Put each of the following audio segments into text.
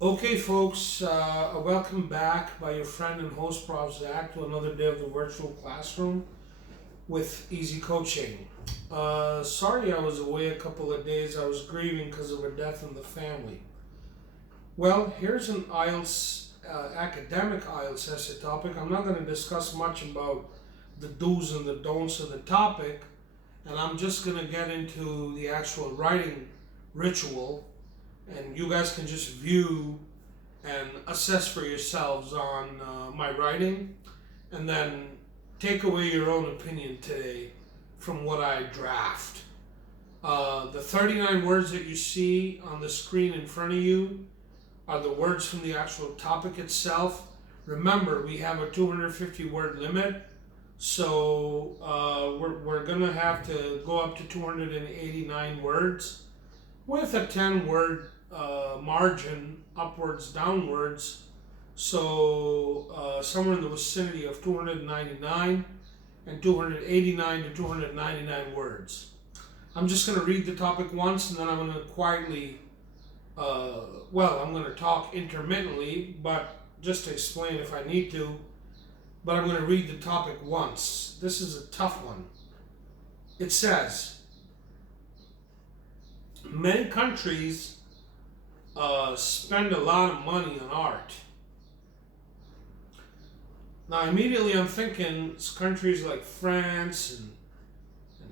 Okay, folks, welcome back by your friend and host, Prof.ZAK, to another day of the virtual classroom with Easy Coaching. Sorry I was away a couple of days. I was grieving because of a death in the family. Well, here's an academic IELTS essay topic. I'm not going to discuss much about the do's and the don'ts of the topic, and I'm just going to get into the actual writing ritual, and you guys can just view and assess for yourselves on my writing, and then take away your own opinion today from what I draft. The 39 words that you see on the screen in front of you are the words from the actual topic itself. Remember, we have a 250 word limit, so we're going to have to go up to 289 words with a 10 word margin upwards, downwards. So somewhere in the vicinity of 299 and 289 to 299 words. I'm just going to read the topic once, and then I'm going to quietly, I'm going to talk intermittently, but just to explain if I need to. But I'm going to read the topic once. This is a tough one. It says, many countries spend a lot of money on art. Now, immediately I'm thinking it's countries like France and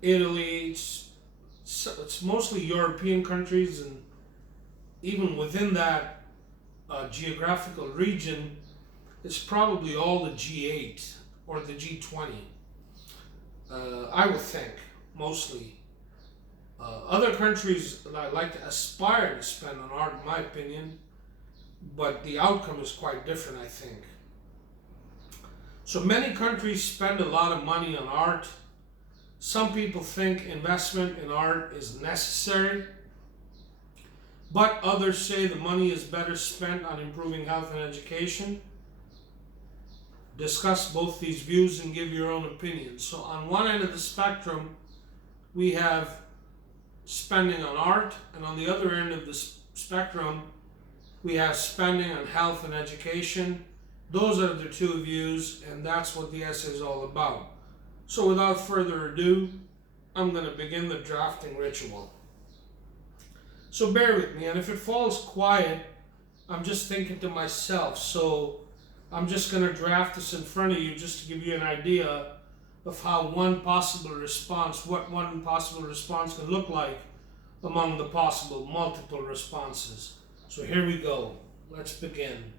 Italy. It's mostly European countries, and even within that geographical region, it's probably all the G8 or the G20. I would think, mostly. Other countries like to aspire to spend on art, in my opinion, but the outcome is quite different, I think. So many countries spend a lot of money on art. Some people think investment in art is necessary, but others say the money is better spent on improving health and education. Discuss both these views and give your own opinion. So on one end of the spectrum, we have spending on art, and on the other end of the spectrum, we have spending on health and education. Those are the two views, and that's what the essay is all about. So without further ado, I'm going to begin the drafting ritual. So bear with me, and if it falls quiet, I'm just thinking to myself. So I'm just going to draft this in front of you just to give you an idea of what one possible response can look like among the possible multiple responses. So here we go. Let's begin.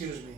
Excuse me.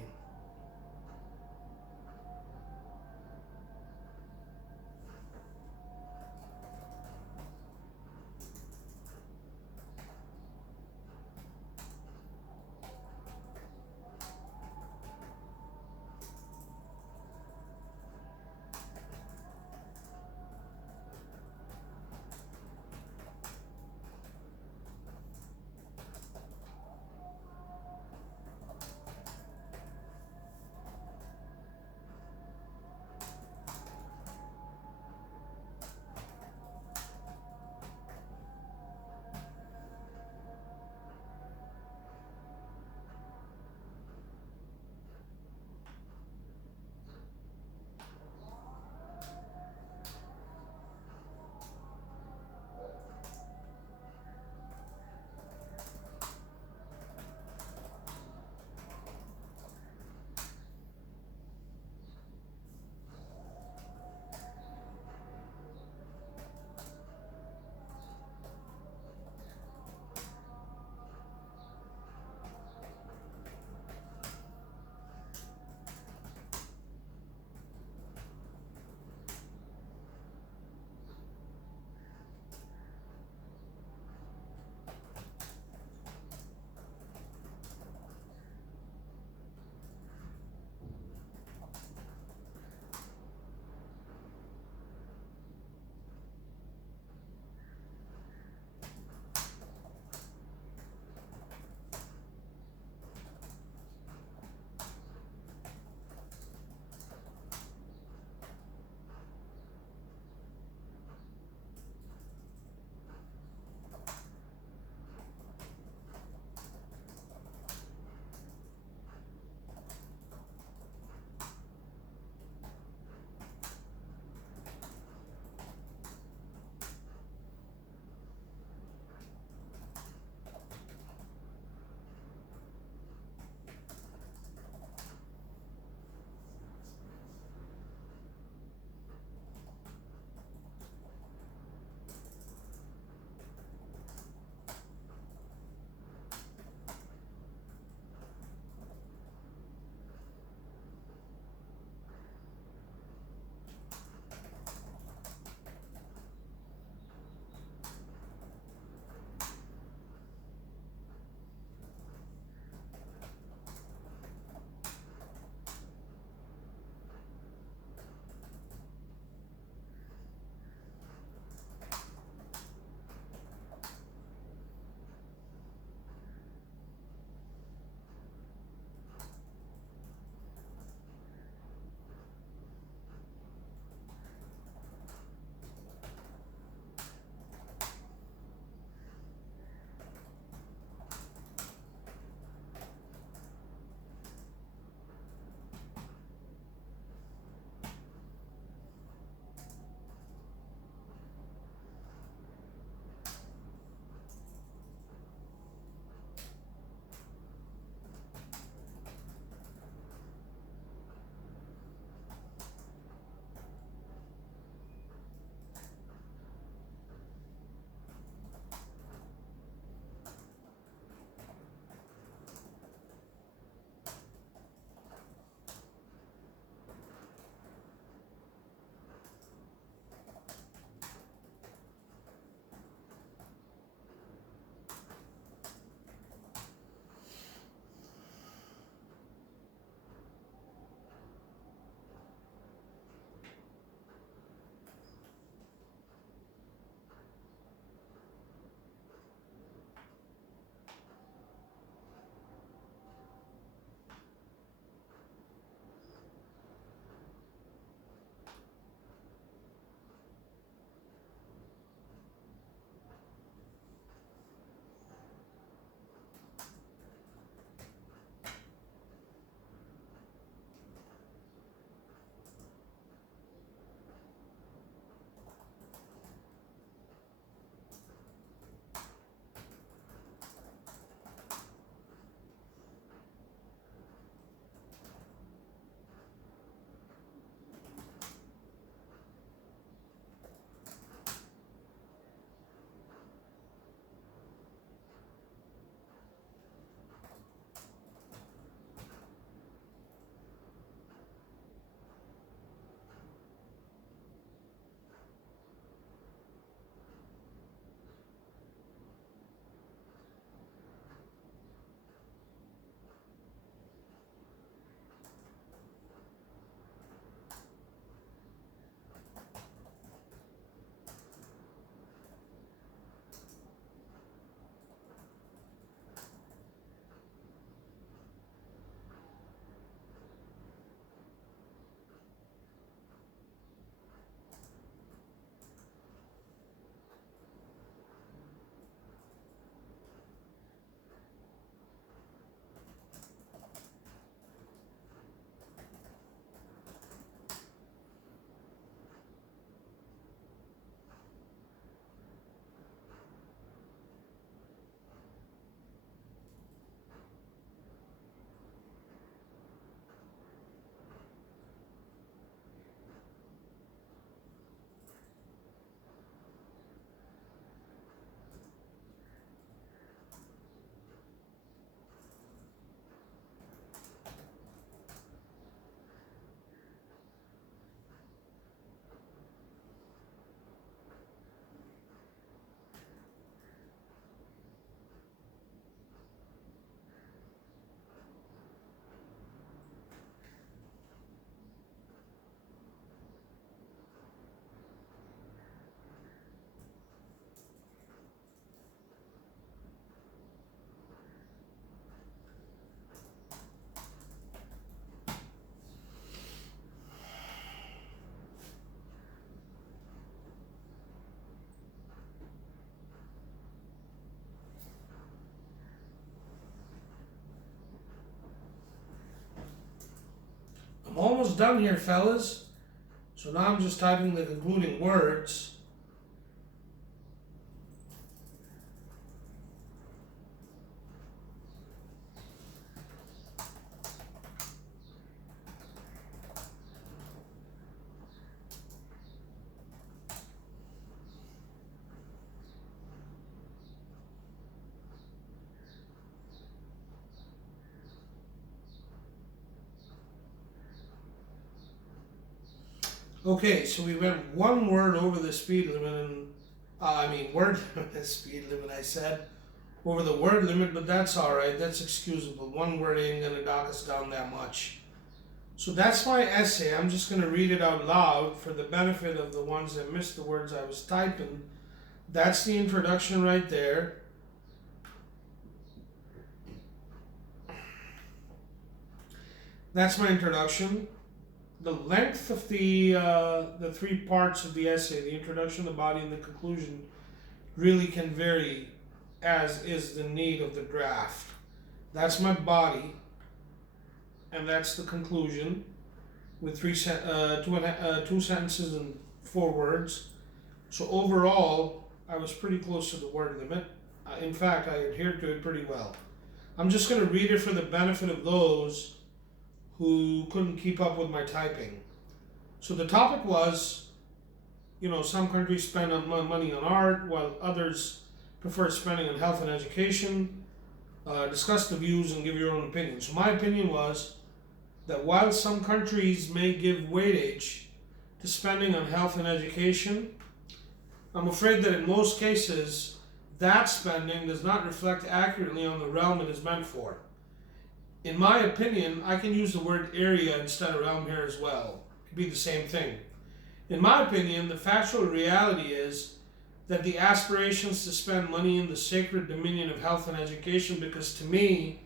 I'm almost done here, fellas. So now I'm just typing the concluding words. Okay, so we went one word over the speed limit, and word limit, speed limit, I said, over the word limit, but that's alright, that's excusable. One word ain't gonna knock us down that much. So that's my essay. I'm just gonna read it out loud for the benefit of the ones that missed the words I was typing. That's the introduction right there. That's my introduction. The length of the three parts of the essay, the introduction, the body, and the conclusion, really can vary as is the need of the draft. That's my body, and that's the conclusion with two sentences and 4 words. So overall, I was pretty close to the word limit. In fact, I adhered to it pretty well. I'm just going to read it for the benefit of those who couldn't keep up with my typing. So the topic was, some countries spend money on art while others prefer spending on health and education. Discuss the views and give your own opinion. So my opinion was that while some countries may give weightage to spending on health and education, I'm afraid that in most cases, that spending does not reflect accurately on the realm it is meant for. In my opinion, I can use the word area instead of realm here as well. It could be the same thing. In my opinion, the factual reality is that the aspirations to spend money in the sacred dominion of health and education, because to me,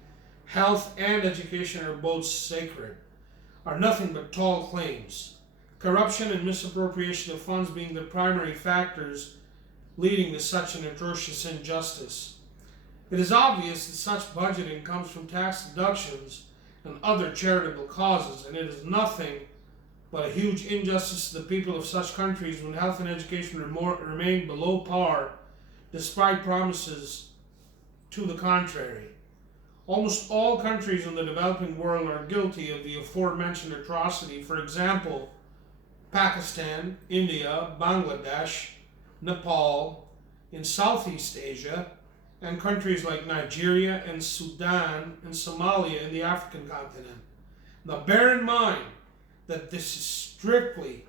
health and education are both sacred, are nothing but tall claims. Corruption and misappropriation of funds being the primary factors leading to such an atrocious injustice. It is obvious that such budgeting comes from tax deductions and other charitable causes, and it is nothing but a huge injustice to the people of such countries when health and education remain below par despite promises to the contrary. Almost all countries in the developing world are guilty of the aforementioned atrocity. For example, Pakistan, India, Bangladesh, Nepal, in Southeast Asia, and countries like Nigeria and Sudan and Somalia in the African continent. Now bear in mind that this is strictly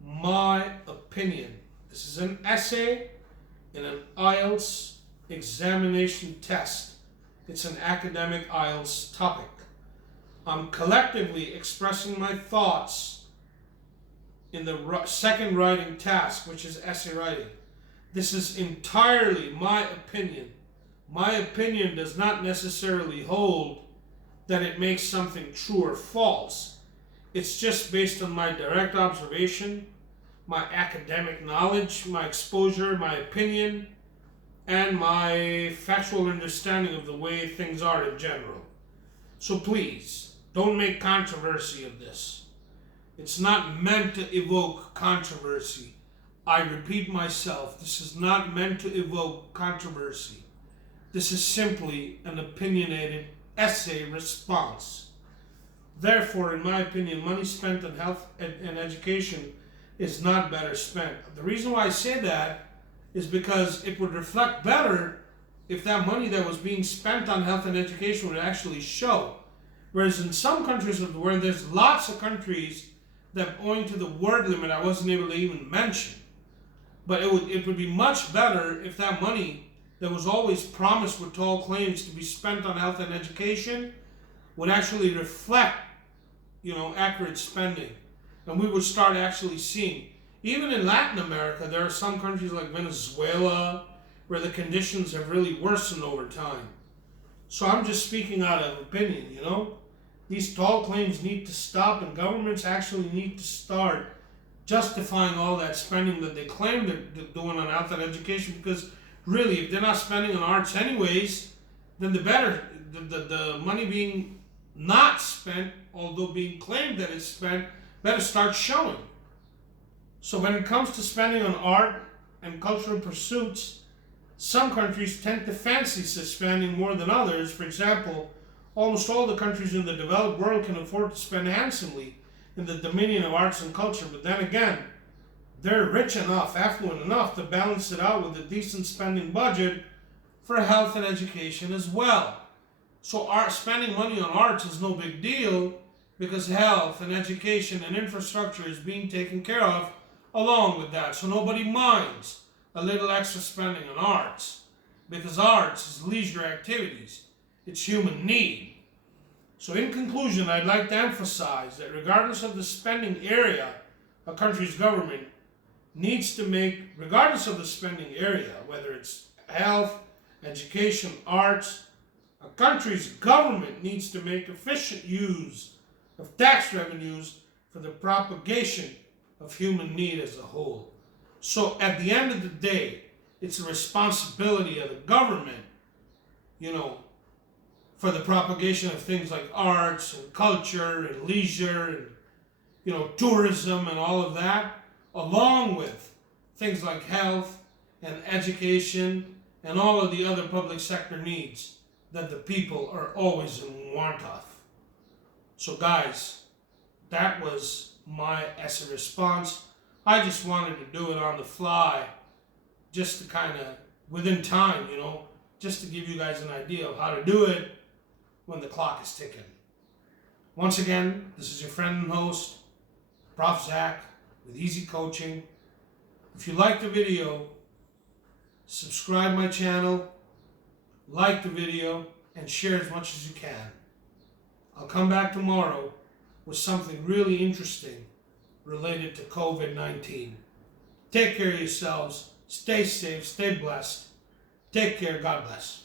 my opinion. This is an essay in an IELTS examination test. It's an academic IELTS topic. I'm collectively expressing my thoughts in the second writing task, which is essay writing. This is entirely my opinion. My opinion does not necessarily hold that it makes something true or false. It's just based on my direct observation, my academic knowledge, my exposure, my opinion, and my factual understanding of the way things are in general. So please, don't make controversy of this. It's not meant to evoke controversy. I repeat myself, this is not meant to evoke controversy. This is simply an opinionated essay response. Therefore, in my opinion, money spent on health and education is not better spent. The reason why I say that is because it would reflect better if that money that was being spent on health and education would actually show. Whereas in some countries of the world, there's lots of countries that, owing to the word limit, I wasn't able to even mention. But it would be much better if that money that was always promised with tall claims to be spent on health and education would actually reflect, accurate spending. And we would start actually seeing, even in Latin America, there are some countries like Venezuela where the conditions have really worsened over time. So I'm just speaking out of opinion, These tall claims need to stop, and governments actually need to start justifying all that spending that they claim they're doing on health and education, because really, if they're not spending on arts anyways, then the money being not spent, although being claimed that it's spent, better start showing. So when it comes to spending on art and cultural pursuits, some countries tend to fancy spending more than others. For example, almost all the countries in the developed world can afford to spend handsomely in the dominion of arts and culture. But then again, they're rich enough, affluent enough to balance it out with a decent spending budget for health and education as well. So spending money on arts is no big deal because health and education and infrastructure is being taken care of along with that. So nobody minds a little extra spending on arts because arts is leisure activities. It's human need. So in conclusion, I'd like to emphasize that regardless of the spending area a country's government needs to make, regardless of the spending area, whether it's health, education, arts, a country's government needs to make efficient use of tax revenues for the propagation of human need as a whole. So at the end of the day, it's the responsibility of the government, for the propagation of things like arts and culture and leisure and, tourism and all of that, along with things like health and education and all of the other public sector needs that the people are always in want of. So guys, that was my essay response. I just wanted to do it on the fly, just to kind of, within time, just to give you guys an idea of how to do it when the clock is ticking. Once again, this is your friend and host, Prof.ZAK with Easy Coaching. If you like the video, subscribe my channel, like the video, and share as much as you can. I'll come back tomorrow with something really interesting related to COVID-19. Take care of yourselves. Stay safe. Stay blessed. Take care. God bless.